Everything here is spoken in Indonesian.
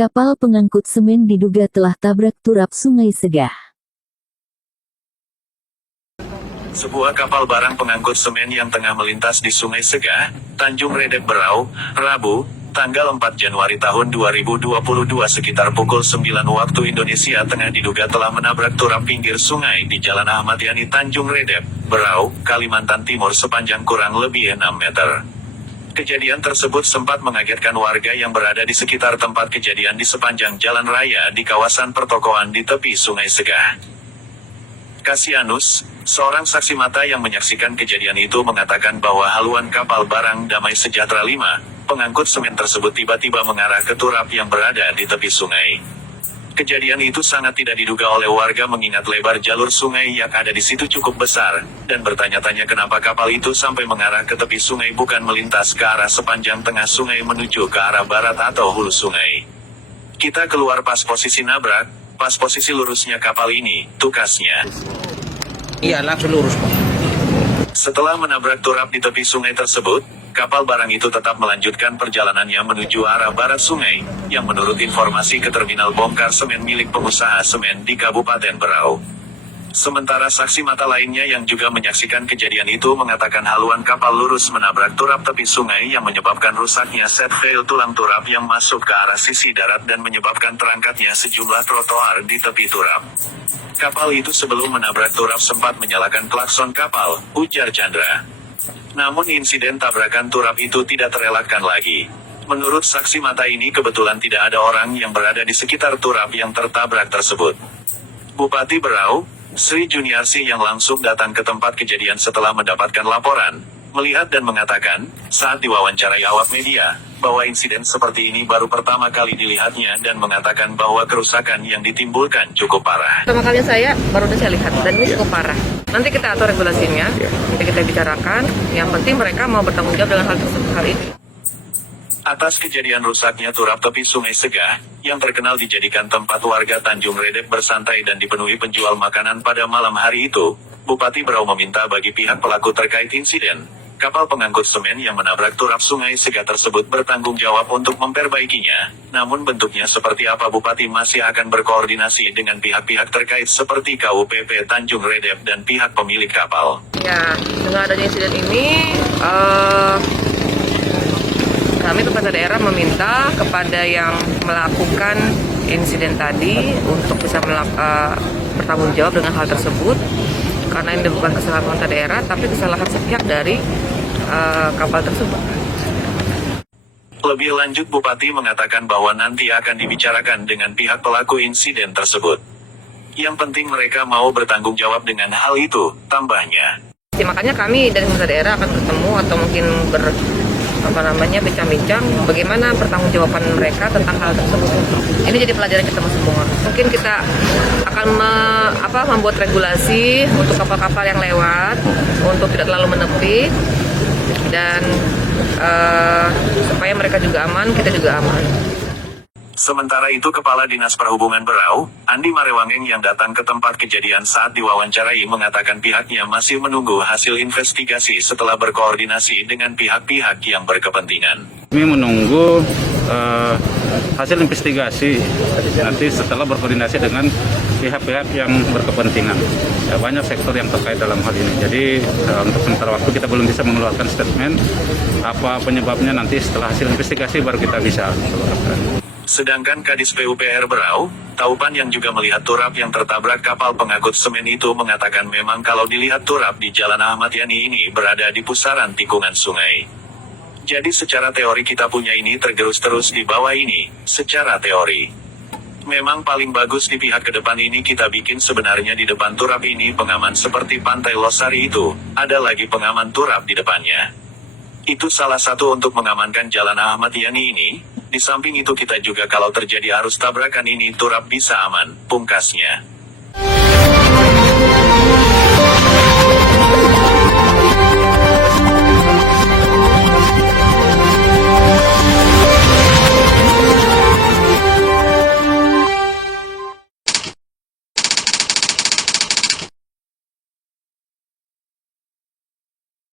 Kapal pengangkut semen diduga telah tabrak turap Sungai Segah. Sebuah kapal barang pengangkut semen yang tengah melintas di Sungai Segah, Tanjung Redep Berau, Rabu, tanggal 4 Januari tahun 2022 sekitar pukul 9 waktu Indonesia Tengah diduga telah menabrak turap pinggir sungai di Jalan Ahmad Yani Tanjung Redep, Berau, Kalimantan Timur sepanjang kurang lebih 6 meter. Kejadian tersebut sempat mengagetkan warga yang berada di sekitar tempat kejadian di sepanjang jalan raya di kawasan pertokoan di tepi Sungai Segah. Kasianus, seorang saksi mata yang menyaksikan kejadian itu mengatakan bahwa haluan kapal barang Damai Sejahtera 5, pengangkut semen tersebut tiba-tiba mengarah ke turap yang berada di tepi sungai. Kejadian itu sangat tidak diduga oleh warga mengingat lebar jalur sungai yang ada di situ cukup besar, dan bertanya-tanya kenapa kapal itu sampai mengarah ke tepi sungai bukan melintas ke arah sepanjang tengah sungai menuju ke arah barat atau hulu sungai. Kita keluar pas posisi nabrak, pas posisi lurusnya kapal ini, tukasnya. Iya, langsung lurus, Pak. Setelah menabrak turap di tepi sungai tersebut, kapal barang itu tetap melanjutkan perjalanannya menuju arah barat sungai, yang menurut informasi ke terminal bongkar semen milik pengusaha semen di Kabupaten Berau. Sementara saksi mata lainnya yang juga menyaksikan kejadian itu mengatakan haluan kapal lurus menabrak turap tepi sungai yang menyebabkan rusaknya set fail tulang turap yang masuk ke arah sisi darat dan menyebabkan terangkatnya sejumlah trotoar di tepi turap. Kapal itu sebelum menabrak turap sempat menyalakan klakson kapal, ujar Chandra. Namun insiden tabrakan turap itu tidak terelakkan lagi. Menurut saksi mata ini kebetulan tidak ada orang yang berada di sekitar turap yang tertabrak tersebut. Bupati Berau, Sri Juniarsi yang langsung datang ke tempat kejadian setelah mendapatkan laporan, melihat dan mengatakan, saat diwawancarai awak media, bahwa insiden seperti ini baru pertama kali dilihatnya dan mengatakan bahwa kerusakan yang ditimbulkan cukup parah. Pertama kali saya baru saya lihat dan ini cukup parah. Nanti kita atur regulasinya, nanti kita bicarakan. Yang penting mereka mau bertanggung jawab dengan hal tersebut hari ini. Atas kejadian rusaknya turap tepi Sungai Segah, yang terkenal dijadikan tempat warga Tanjung Redep bersantai dan dipenuhi penjual makanan pada malam hari itu, Bupati Berau meminta bagi pihak pelaku terkait insiden kapal pengangkut semen yang menabrak turap Sungai Segah tersebut bertanggung jawab untuk memperbaikinya. Namun bentuknya seperti apa Bupati masih akan berkoordinasi dengan pihak-pihak terkait seperti KUPP Tanjung Redep dan pihak pemilik kapal. Ya, dengan adanya insiden ini, kami pemerintah daerah meminta kepada yang melakukan insiden tadi untuk bisa bertanggung jawab dengan hal tersebut, karena ini bukan kesalahan pemerintah daerah, tapi kesalahan sepihak dari kapal tersebut. Lebih lanjut Bupati mengatakan bahwa nanti akan dibicarakan dengan pihak pelaku insiden tersebut. Yang penting mereka mau bertanggung jawab dengan hal itu, tambahnya. Makanya kami dari pemerintah daerah akan bertemu atau mungkin bincang-bincang bagaimana pertanggungjawaban mereka tentang hal tersebut. Ini jadi pelajaran kita semua. Mungkin kita akan membuat regulasi untuk kapal-kapal yang lewat untuk tidak terlalu menepi dan supaya mereka juga aman, kita juga aman. Sementara itu Kepala Dinas Perhubungan Berau, Andi Marewangeng yang datang ke tempat kejadian saat diwawancarai mengatakan pihaknya masih menunggu hasil investigasi setelah berkoordinasi dengan pihak-pihak yang berkepentingan. Kami menunggu hasil investigasi nanti setelah berkoordinasi dengan pihak-pihak yang berkepentingan. Ya, banyak sektor yang terkait dalam hal ini. Jadi untuk sementara waktu kita belum bisa mengeluarkan statement apa penyebabnya, nanti setelah hasil investigasi baru kita bisa keluarkan. Sedangkan Kadis PUPR Berau, Taupan yang juga melihat turap yang tertabrak kapal pengangkut semen itu mengatakan memang kalau dilihat turap di Jalan Ahmad Yani ini berada di pusaran tikungan sungai. Jadi secara teori kita punya ini tergerus terus di bawah ini, secara teori. Memang paling bagus di pihak ke depan ini kita bikin sebenarnya di depan turap ini pengaman seperti Pantai Losari itu, ada lagi pengaman turap di depannya. Itu salah satu untuk mengamankan Jalan Ahmad Yani ini. Di samping itu kita juga kalau terjadi arus tabrakan ini turap bisa aman, pungkasnya.